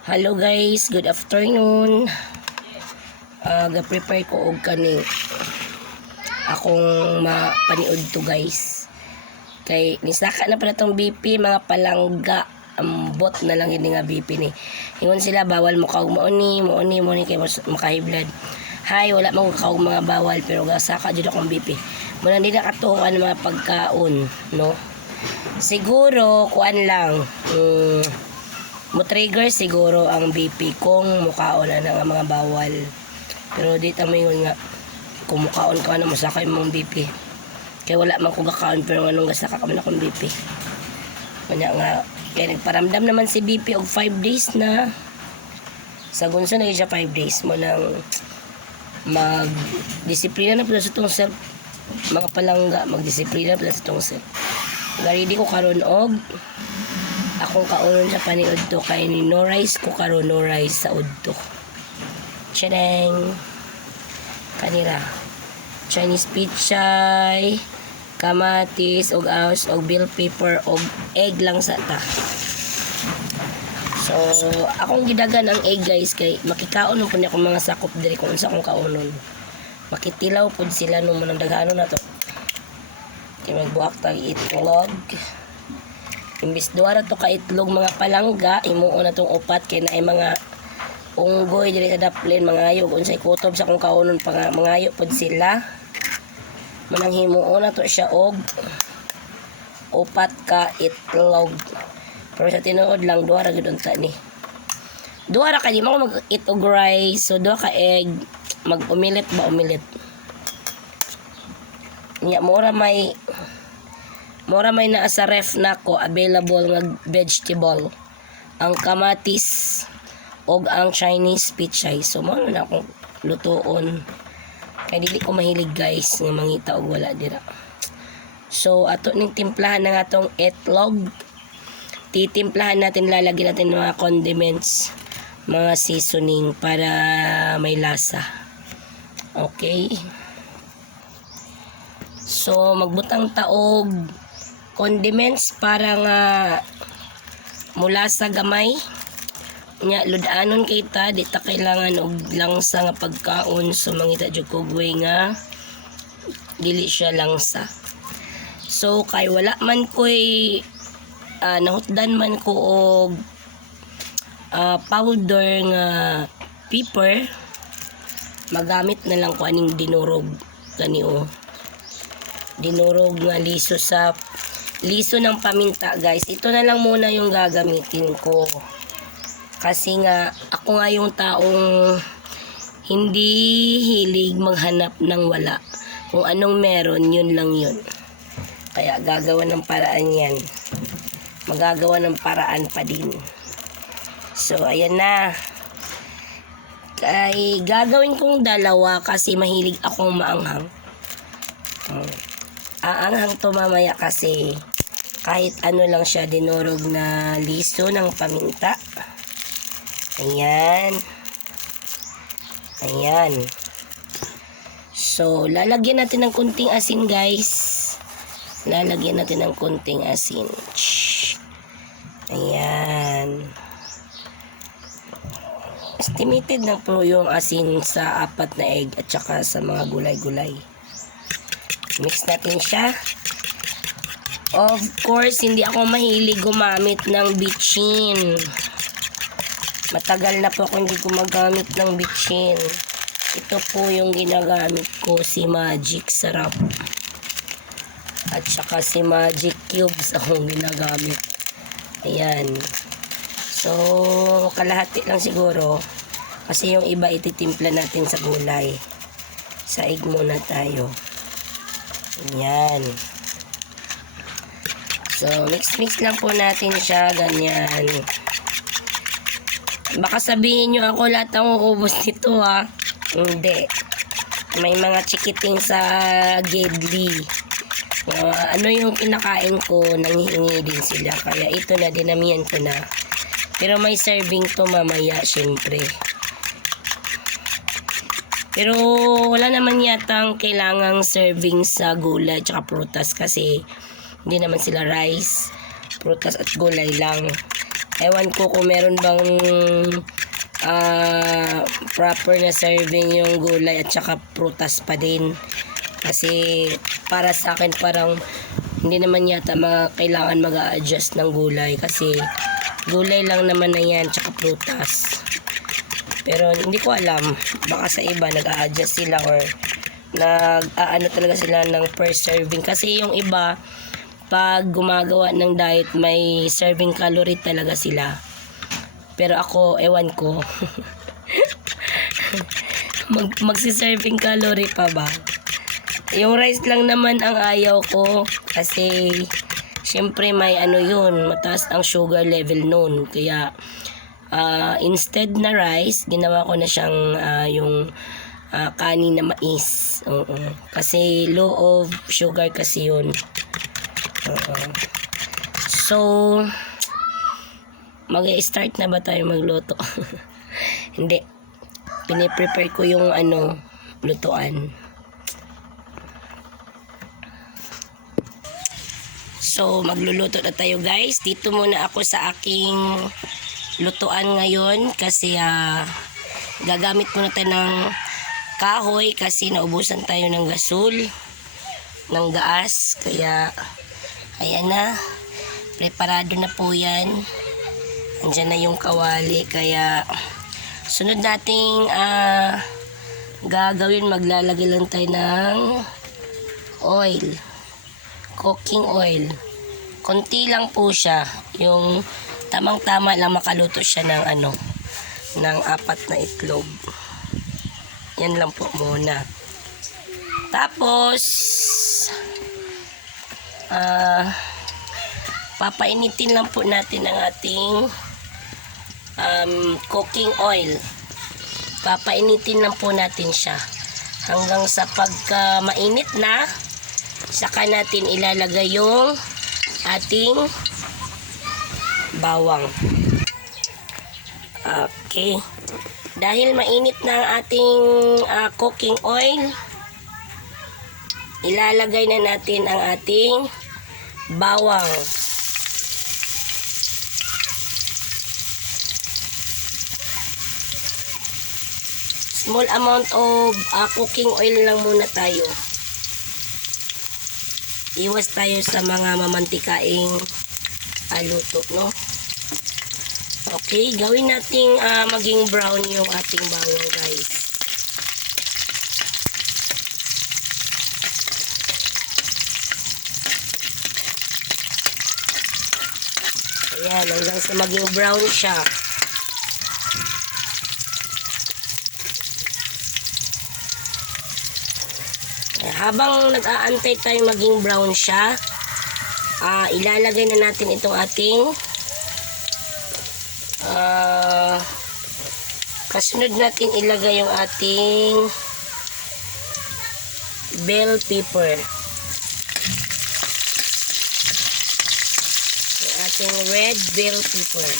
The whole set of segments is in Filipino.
Hello guys, good afternoon. Ga-prepare ko og kani akong mapaniod to guys. Kay nisaka na pala tong BP mga palangga. Ambot na lang yun nga BP ni. Ingon sila bawal mo kaog mo ni kay makahiblad. Hay, wala mo kaog mga bawal pero gasaka jud akong BP. Muna hindi nakatuan mga pagkaon, no? Siguro kuan lang. Mo-trigger siguro ang BP kung mukaon na ng mga bawal. Pero di tamo yun nga kung mukaon ka na masakay mong BP. Kaya wala man ko gakaon pero anong gasaka ka man akong BP. Kanya nga kaya nagparamdam naman si BP og 5 days na. Sa gunso na siya 5 days mo nang mag-disiplina na pala sa itong self. Mga palangga, mag-disiplina pala sa itong self. Garidi ko karon og akong kaunon sa paniud to kay ni no rice ko karon no rice sa udto. Tadang kanira Chinese pichay, kamatis og aos og bell pepper og egg lang sa ta. So akong gidagan ang egg guys kay makikaon po niya akong mga sakop diri kung unsa akong kaunon. Makitilaw pud sila nung manang daghano na to. Kay magbuak tag itlog. Imbis duwara to ka itlog mga palangga, imuon na tong upat kay naay mga unggoy diri sa daplin, mga ayog unsay kutob sa kung kaunon pa mga ayo pod sila. Manang himuon na to siya og upat ka itlog. Pero sa tinuod lang duwara gud unta ni. Duwara ka di mo mag itog rice, so duwa ka egg, mag-umilit ba umilit. Nya mura may naa sa ref na ko available nga vegetable ang kamatis og ang Chinese pichay. So mo na akong lutoon kay dili ko mahilig guys nga mangita og wala dira. So ato ning timplahan na nga tong itlog. Titimplahan natin, lalagyan natin ng mga condiments, mga seasoning para may lasa. Okay. So magbutang taog condiments para nga mula sa gamay nya ludanon kita di ta kailangan og langsa nga pagkaon, so mangita jud ko way nga dili siya langsa. So kay wala man koy nahutdan man ko og powder nga pepper, magamit na lang ko aning dinurog gani o dinurog nga liso ng paminta guys. Ito na lang muna yung gagamitin ko kasi nga ako nga yung taong hindi hilig maghanap ng wala. Kung anong meron yun lang yun, kaya gagawa ng paraan yan, magagawa ng paraan pa din. So ayan na, kay gagawin kong dalawa kasi mahilig akong maanghang. Aanghang to mamaya kasi kahit ano lang siya, dinurog na liso ng paminta. Ayan. Ayan. So, lalagyan natin ng kunting asin guys. Lalagyan natin ng kunting asin. Ayan. Estimated na po yung asin sa 4 na egg at saka sa mga gulay-gulay. Mix natin siya. Of course, hindi ako mahilig gumamit ng bitchin. Matagal na po ako hindi gumagamit ng bitchin. Ito po yung ginagamit ko, si Magic Sarap. At saka si Magic Cubes akong ginagamit. Ayan. So, kalahati lang siguro. Kasi yung iba ititimpla natin sa gulay. Sa egg muna tayo. Ayan. So, mix lang po natin siya, ganyan. Baka sabihin nyo ako lahat ang uubos nito ha. Hindi. May mga chikiting sa Gedli. Ano yung kinakain ko, nanghihingi din sila. Kaya ito na, dinamihan ko na. Pero may serving to mamaya, syempre. Pero wala naman yatang kailangang serving sa gulay at prutas kasi hindi naman sila rice, prutas at gulay lang. Ewan ko kung meron bang proper na serving yung gulay at saka prutas pa din. Kasi para sa akin parang hindi naman yata kailangan mag-a-adjust ng gulay kasi gulay lang naman na yan tsaka prutas. Pero hindi ko alam, baka sa iba nag-a-adjust sila or nag-aano talaga sila ng per serving. Kasi yung iba pag gumagawa ng diet may serving calorie talaga sila. Pero ako, ewan ko. Magsi-serving calorie pa ba? Yung rice lang naman ang ayaw ko kasi syempre may ano yun, mataas ang sugar level nun. Kaya instead na rice, ginawa ko na siyang yung kanin na mais. Kasi low of sugar kasi yun. So, mag-start na ba tayo magluto? Hindi. Piniprepare ko yung lutuan. So, magluluto na tayo guys. Dito muna ako sa aking lutuan ngayon kasi gagamit muna tayo ng kahoy kasi naubusan tayo ng gasol, ng gas. Kaya, ayan na. Preparado na po yan. Andyan na yung kawali. Kaya, sunod nating gagawin, maglalagay lang tayo ng oil. Cooking oil. Konti lang po siya. Yung tamang-tama lang makaluto siya ng ng 4 na itlog. Yan lang po muna. Tapos, papainitin lang po natin ang ating cooking oil. Papainitin lang po natin siya hanggang sa pagka mainit na, saka natin ilalagay yung ating bawang. Okay. Dahil mainit na ang ating cooking oil, ilalagay na natin ang ating bawang. Small amount of cooking oil lang muna tayo. Iwas tayo sa mga mamantikaing luto, no? Okay, gawin nating maging brown yung ating bawang, guys. Ayan, hanggang sa maging brown siya. Habang nag-aantay tayo maging brown siya, ilalagay na natin itong ating kasunod natin ilagay yung ating bell pepper, yung ating red bell pepper.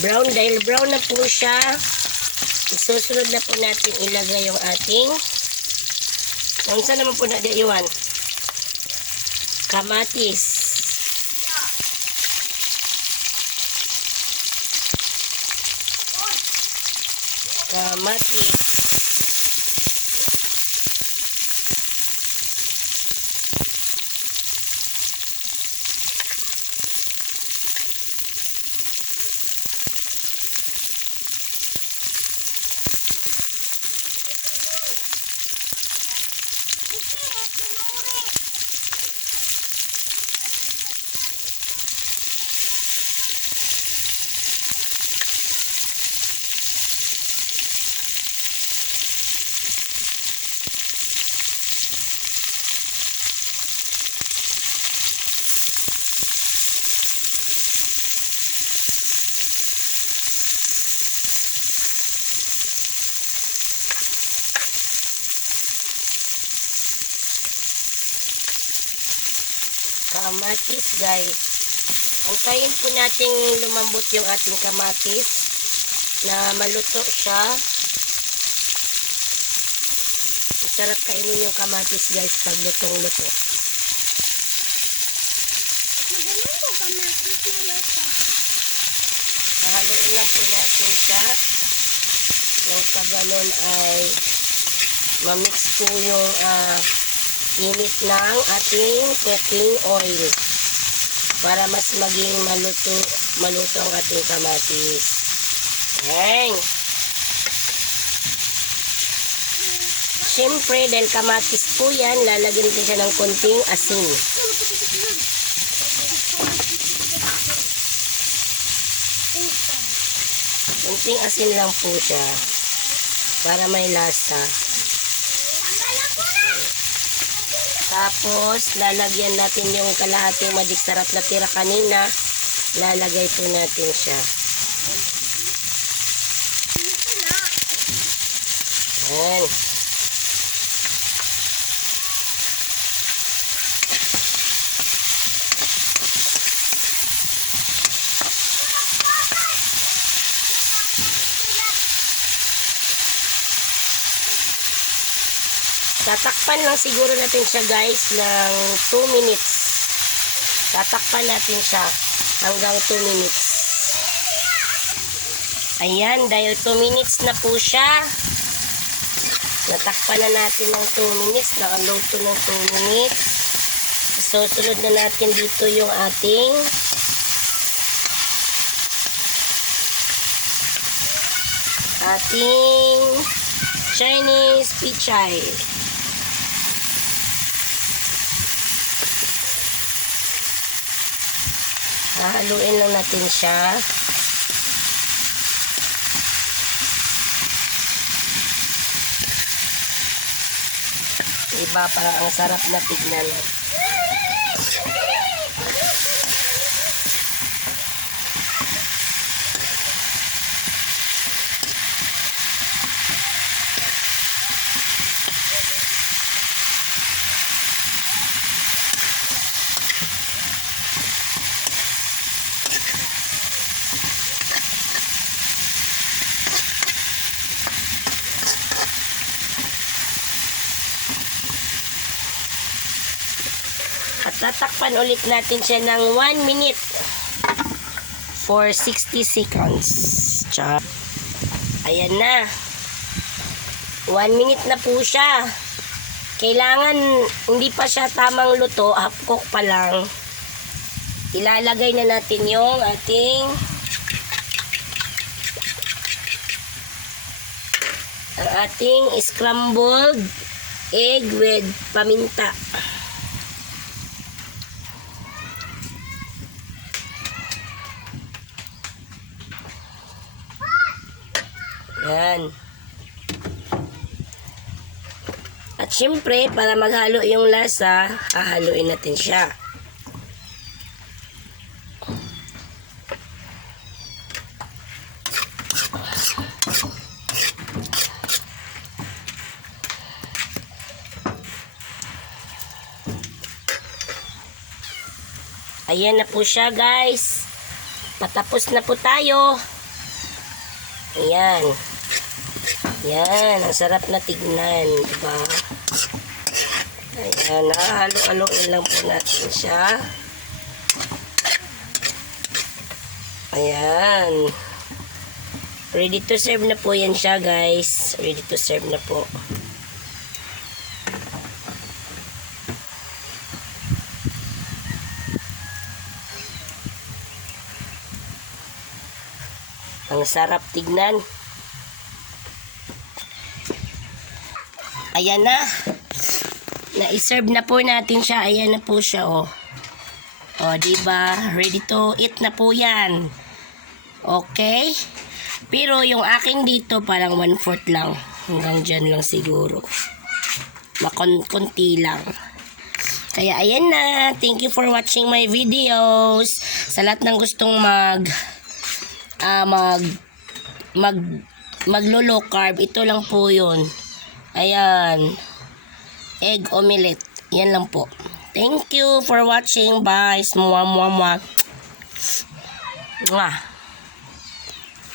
Brown, dahil brown na po siya, isusunod na po natin ilagay yung ating saan naman po natin iwan? Kamatis. Kamatis. kamatis, guys. Antayin po natin lumambot yung ating kamatis na maluto siya. Masarap kainin yung kamatis, guys, pag lutong-luto. Magaling po kamatis na luto. Haluin lang po natin siya. Nang sa ganun ay mamix po yung init ng ating cooking oil para mas maging maluto ang ating kamatis. Ayan. Siyempre, dahil kamatis po yan, lalagyan din siya ng konting asin. Konting asin lang po siya para may lasa. Tapos, lalagyan natin yung kalahating madiksarap na tira kanina. Lalagay po natin siya. Ayan. Tatakpan lang siguro natin siya, guys, ng 2 minutes. Tatakpan natin siya hanggang 2 minutes. Ayan, dahil 2 minutes na po siya. Natakpan na natin ng 2 minutes. Nakaluto ng 2 minutes. Susunod na natin dito yung ating Chinese pichay. Haluin lang natin siya. Diba, parang ang sarap na tignan. At tatakpan ulit natin siya ng 1 minute for 60 seconds. Chop. Ayan na. 1 minute na po siya. Kailangan hindi pa siya tamang luto, half cook pa lang. Ilalagay na natin yung ating scrambled egg with paminta. Yan. At syempre, para maghalo yung lasa, hahaluin natin siya. Ayan na po siya, guys. Patapos na po tayo. Ayan. Yan, ang sarap na tignan, diba? Ayan, halo-haloin lang po natin siya. Ayan. Ready to serve na po yan siya, guys. Ready to serve na po. Ang sarap tignan. Ayan na. Na-serve na po natin siya. Ayan na po siya, oh. O, diba? Ready to eat na po yan. Okay? Pero yung akin dito parang 1/4 lang. Hanggang dyan lang siguro. Konti lang. Kaya ayan na. Thank you for watching my videos. Sa lahat ng gustong maglo-low carb, ito lang po yun. Ayan. Egg omelette. Yan lang po. Thank you for watching. Bye. Mwah, mwah, mwah. Mwah.